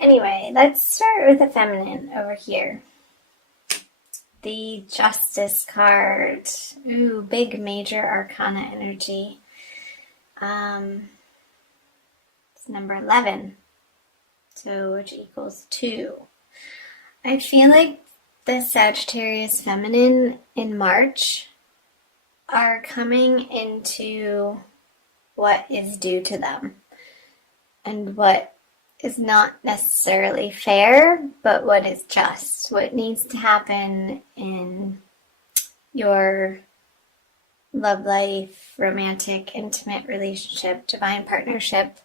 Anyway, let's start with the feminine over here. The Justice card. Ooh, big major arcana energy. It's number 11. So, which equals 2. I feel like the Sagittarius feminine in March are coming into what is due to them and what is not necessarily fair, but what is just, what needs to happen in your love life, romantic, intimate relationship, divine partnership.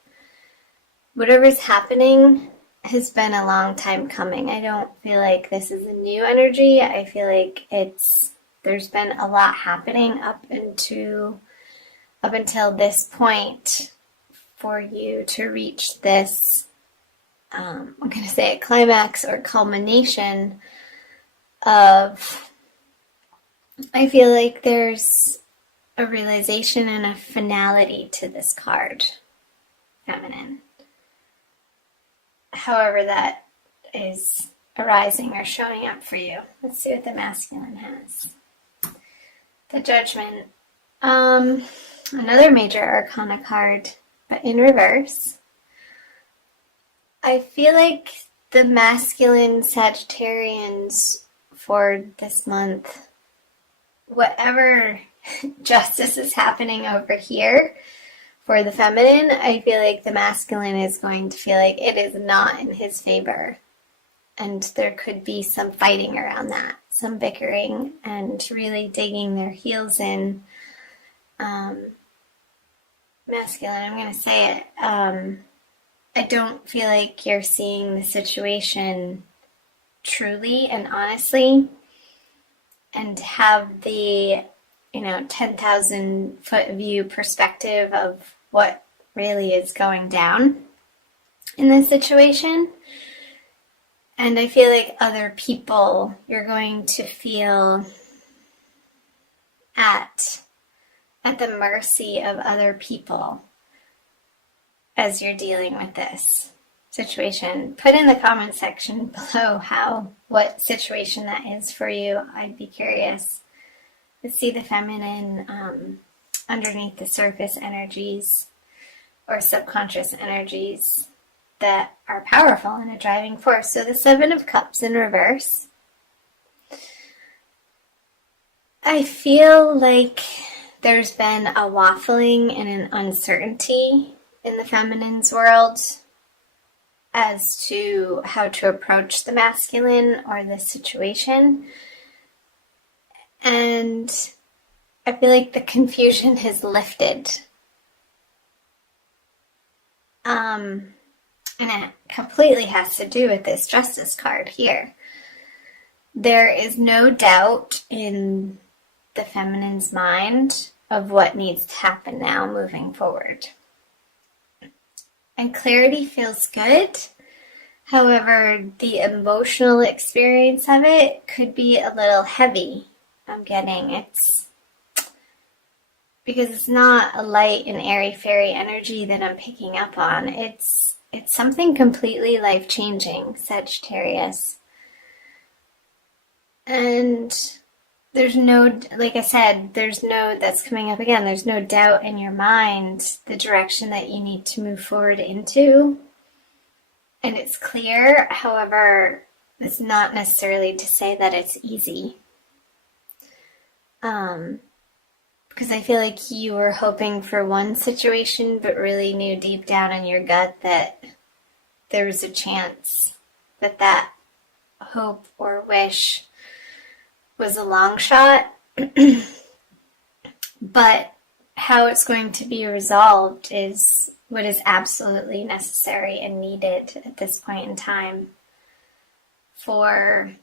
Whatever's happening has been a long time coming. I don't feel like this is a new energy. I feel like there's been a lot happening up until this point for you to reach this, I'm going to say a climax or culmination of, I feel like there's a realization and a finality to this card, feminine. However that is arising or showing up for you. Let's see what the masculine has. The Judgment. Another major arcana card, but in reverse. I feel like the masculine Sagittarians for this month, whatever justice is happening over here for the feminine, I feel like the masculine is going to feel like it is not in his favor. And there could be some fighting around that, some bickering, and really digging their heels in. Masculine, I'm going to say it. I don't feel like you're seeing the situation truly and honestly and have the, 10,000 foot view perspective of what really is going down in this situation. And I feel like other people, you're going to feel at the mercy of other people as you're dealing with this situation. Put in the comment section below what situation that is for you. I'd be curious to see the feminine underneath the surface energies or subconscious energies that are powerful and a driving force. So the Seven of Cups in reverse. I feel like there's been a waffling and an uncertainty in the feminine's world as to how to approach the masculine or the situation. And I feel like the confusion has lifted. And it completely has to do with this Justice card here. There is no doubt in the feminine's mind of what needs to happen now moving forward. And clarity feels good. However, the emotional experience of it could be a little heavy. I'm getting it's because it's not a light and airy-fairy energy that I'm picking up on. It's something completely life-changing, Sagittarius. And there's no, like I said, that's coming up again, there's no doubt in your mind the direction that you need to move forward into. And it's clear, however, it's not necessarily to say that it's easy. Because I feel like you were hoping for one situation, but really knew deep down in your gut that there was a chance that hope or wish was a long shot. But how it's going to be resolved is what is absolutely necessary and needed at this point in time for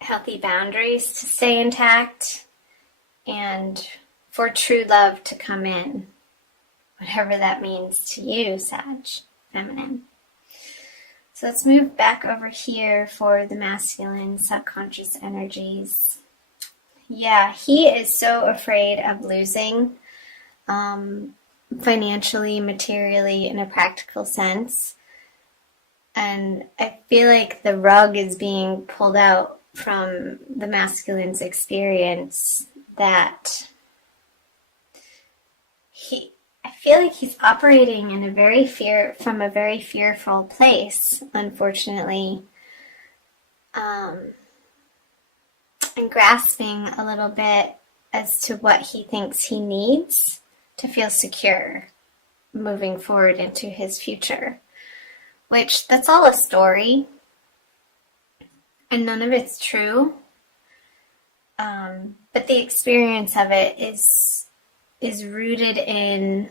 healthy boundaries to stay intact and for true love to come in, whatever that means to you, Sag, feminine. So let's move back over here for the masculine subconscious energies. Yeah, he is so afraid of losing financially, materially, in a practical sense. And I feel like the rug is being pulled out from the masculine's experience, that I feel like he's operating in from a very fearful place, unfortunately, and grasping a little bit as to what he thinks he needs to feel secure moving forward into his future. Which, that's all a story, and none of it's true. But the experience of it is rooted in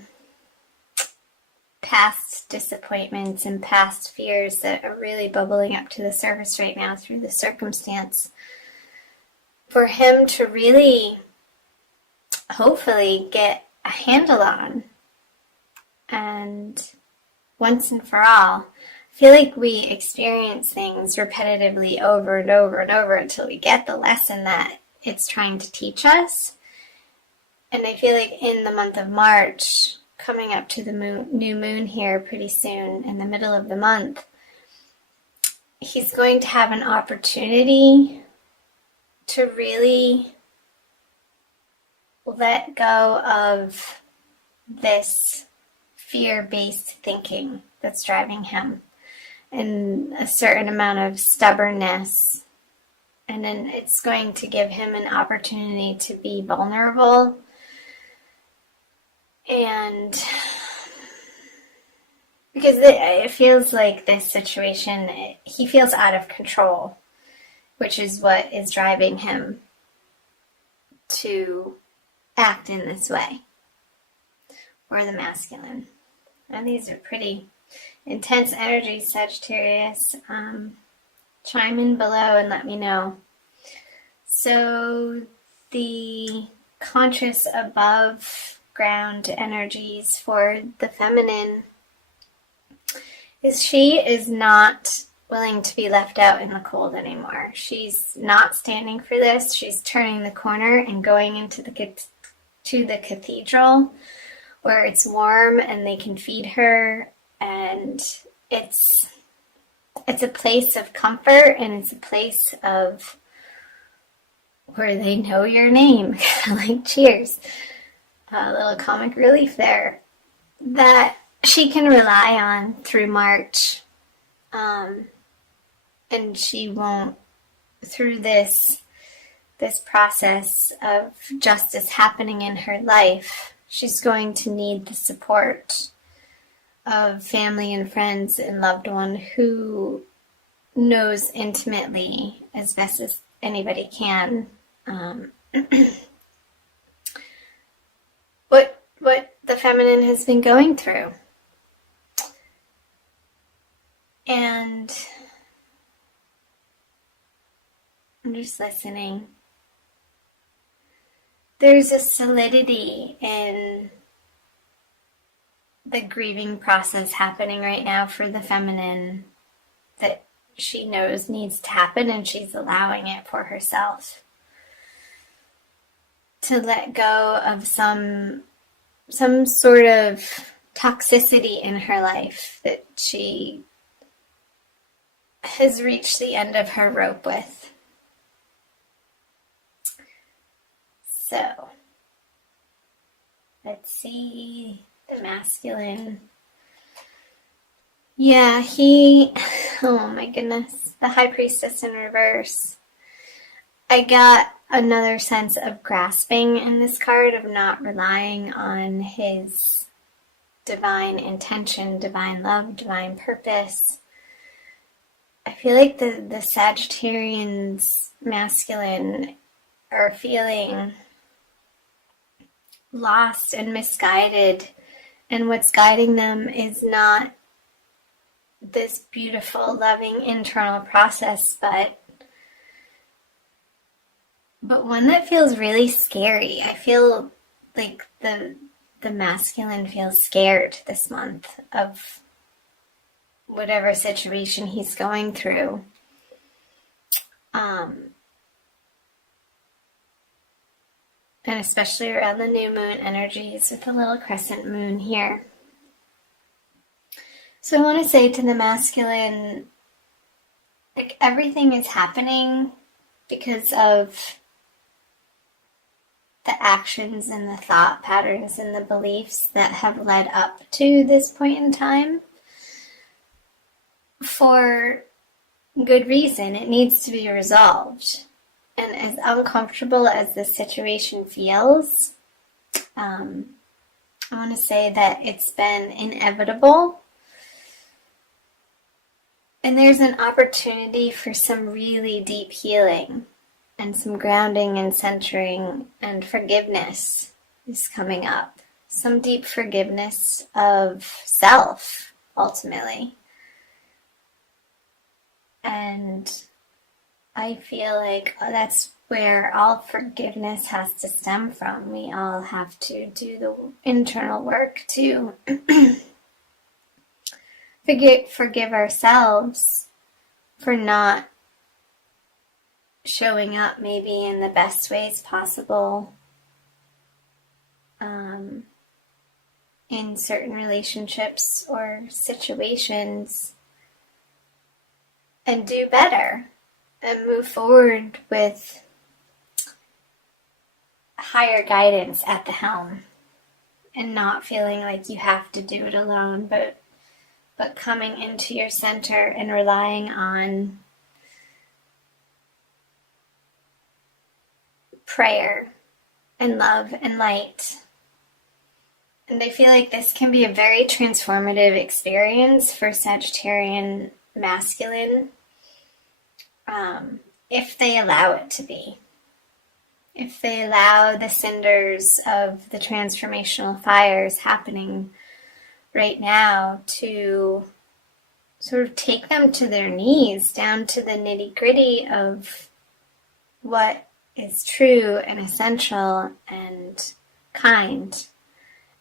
past disappointments and past fears that are really bubbling up to the surface right now through the circumstance. For him to really, hopefully, get a handle on, and once and for all, I feel like we experience things repetitively over and over and over until we get the lesson that it's trying to teach us. And I feel like in the month of March, coming up to the new moon here pretty soon, in the middle of the month, he's going to have an opportunity to really let go of this fear-based thinking that's driving him, and a certain amount of stubbornness. And then it's going to give him an opportunity to be vulnerable, and because it feels like this situation, he feels out of control, which is what is driving him to act in this way, or the masculine. And these are pretty intense energies, Sagittarius. Chime in below and let me know. So the conscious above ground energies for the feminine is she is not willing to be left out in the cold anymore. She's not standing for this. She's turning the corner and going into the cathedral, where it's warm and they can feed her, and it's a place of comfort, and it's a place of where they know your name, like Cheers, a little comic relief there, that she can rely on through March, and she won't, through this process of justice happening in her life, she's going to need the support of family and friends and loved one who knows intimately, as best as anybody can, what the feminine has been going through. And I'm just listening. There's a solidity in the grieving process happening right now for the feminine that she knows needs to happen, and she's allowing it for herself to let go of some sort of toxicity in her life that she has reached the end of her rope with. So, let's see the masculine. Yeah, oh my goodness, the High Priestess in reverse. I got another sense of grasping in this card, of not relying on his divine intention, divine love, divine purpose. I feel like the Sagittarians masculine are feeling lost and misguided, and what's guiding them is not this beautiful, loving internal process, but one that feels really scary. I feel like the masculine feels scared this month of whatever situation he's going through. And especially around the new moon energies with the little crescent moon here. So I want to say to the masculine, like, everything is happening because of the actions and the thought patterns and the beliefs that have led up to this point in time for good reason. It needs to be resolved. And as uncomfortable as this situation feels, I want to say that it's been inevitable. And there's an opportunity for some really deep healing and some grounding and centering and forgiveness is coming up. Some deep forgiveness of self, ultimately. And I feel like that's where all forgiveness has to stem from. We all have to do the internal work to forgive ourselves for not showing up maybe in the best ways possible in certain relationships or situations, and do better and move forward with higher guidance at the helm, and not feeling like you have to do it alone, but coming into your center and relying on prayer and love and light. And I feel like this can be a very transformative experience for Sagittarian masculine, if they allow it to be. If they allow the cinders of the transformational fires happening right now to sort of take them to their knees, down to the nitty-gritty of what is true and essential and kind,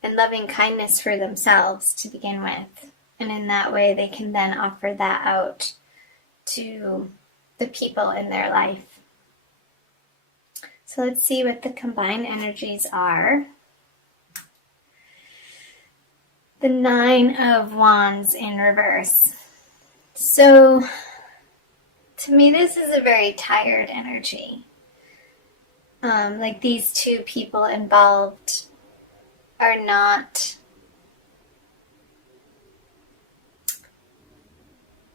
and loving kindness for themselves to begin with. And in that way, they can then offer that out to the people in their life. So let's see what the combined energies are. The 9 of Wands in reverse. So, to me, this is a very tired energy. Like, these two people involved are not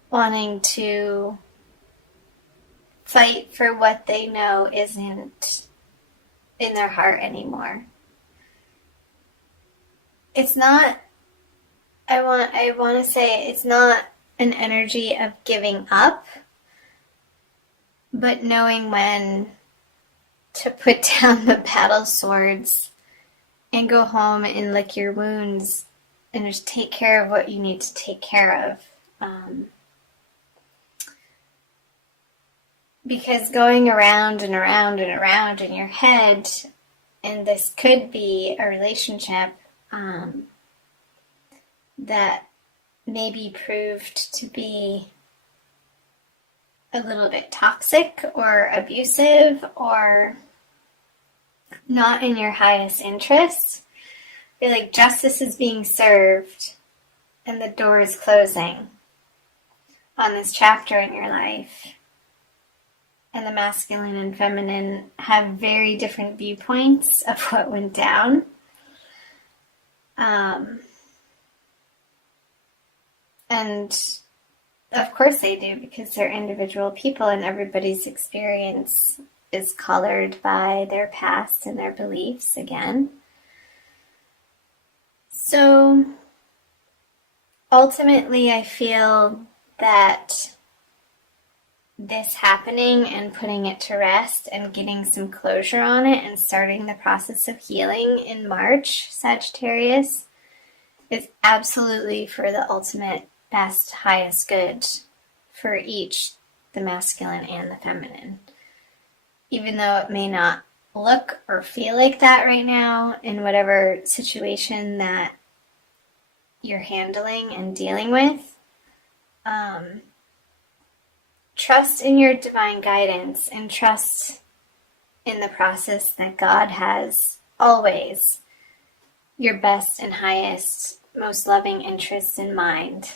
wanting to fight for what they know isn't in their heart anymore. It's not, I want to say it's not an energy of giving up, but knowing when to put down the battle swords and go home and lick your wounds and just take care of what you need to take care of. Because going around and around and around in your head, and this could be a relationship that maybe proved to be a little bit toxic or abusive or not in your highest interests. I feel like justice is being served and the door is closing on this chapter in your life. And the masculine and feminine have very different viewpoints of what went down. And of course they do, because they're individual people and everybody's experience is colored by their past and their beliefs again. So ultimately I feel that this happening and putting it to rest and getting some closure on it and starting the process of healing in March, Sagittarius, is absolutely for the ultimate best, highest good for each, the masculine and the feminine. Even though it may not look or feel like that right now in whatever situation that you're handling and dealing with, trust in your divine guidance and trust in the process that God has always your best and highest, most loving interests in mind.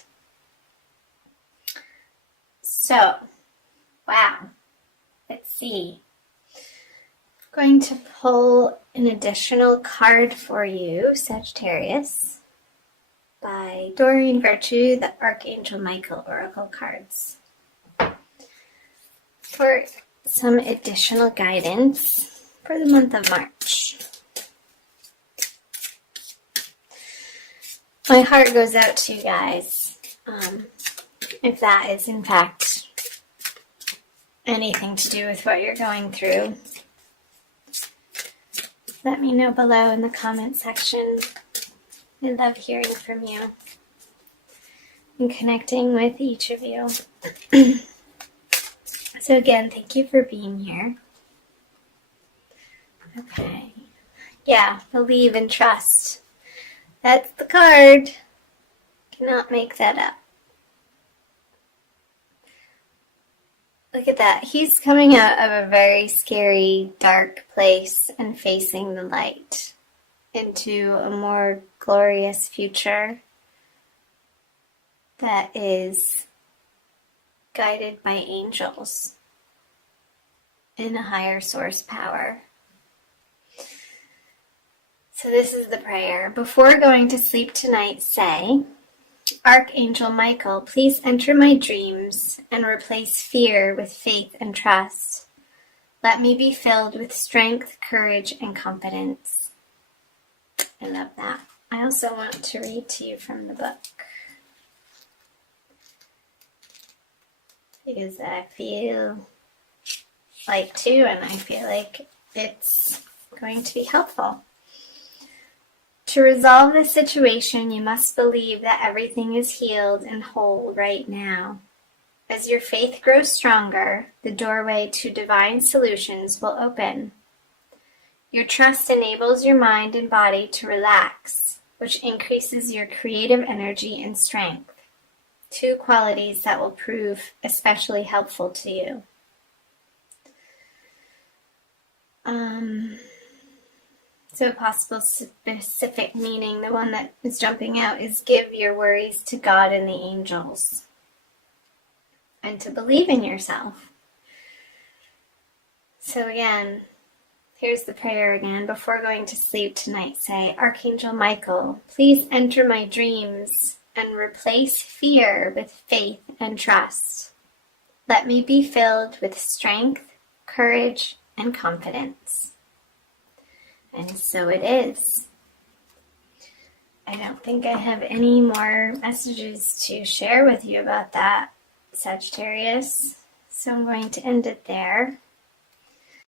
So, wow. Let's see. I'm going to pull an additional card for you, Sagittarius, by Doreen Virtue, the Archangel Michael Oracle cards, for some additional guidance for the month of March. My heart goes out to you guys, if that is in fact anything to do with what you're going through. Let me know below in the comment section. I love hearing from you and connecting with each of you. So again, thank you for being here. Okay. Yeah, believe and trust. That's the card. Cannot make that up. Look at that. He's coming out of a very scary, dark place and facing the light into a more glorious future that is guided by angels in a higher source power. So this is the prayer. Before going to sleep tonight, say, Archangel Michael, please enter my dreams and replace fear with faith and trust. Let me be filled with strength, courage, and confidence. I love that. I also want to read to you from the book, because I feel like too, and I feel like it's going to be helpful. To resolve this situation, you must believe that everything is healed and whole right now. As your faith grows stronger, the doorway to divine solutions will open. Your trust enables your mind and body to relax, which increases your creative energy and strength, two qualities that will prove especially helpful to you. So a possible specific meaning, the one that is jumping out, is give your worries to God and the angels. And to believe in yourself. So again, here's the prayer again. Before going to sleep tonight, say, Archangel Michael, please enter my dreams and replace fear with faith and trust. Let me be filled with strength, courage, and confidence. And so it is. I don't think I have any more messages to share with you about that, Sagittarius. So I'm going to end it there.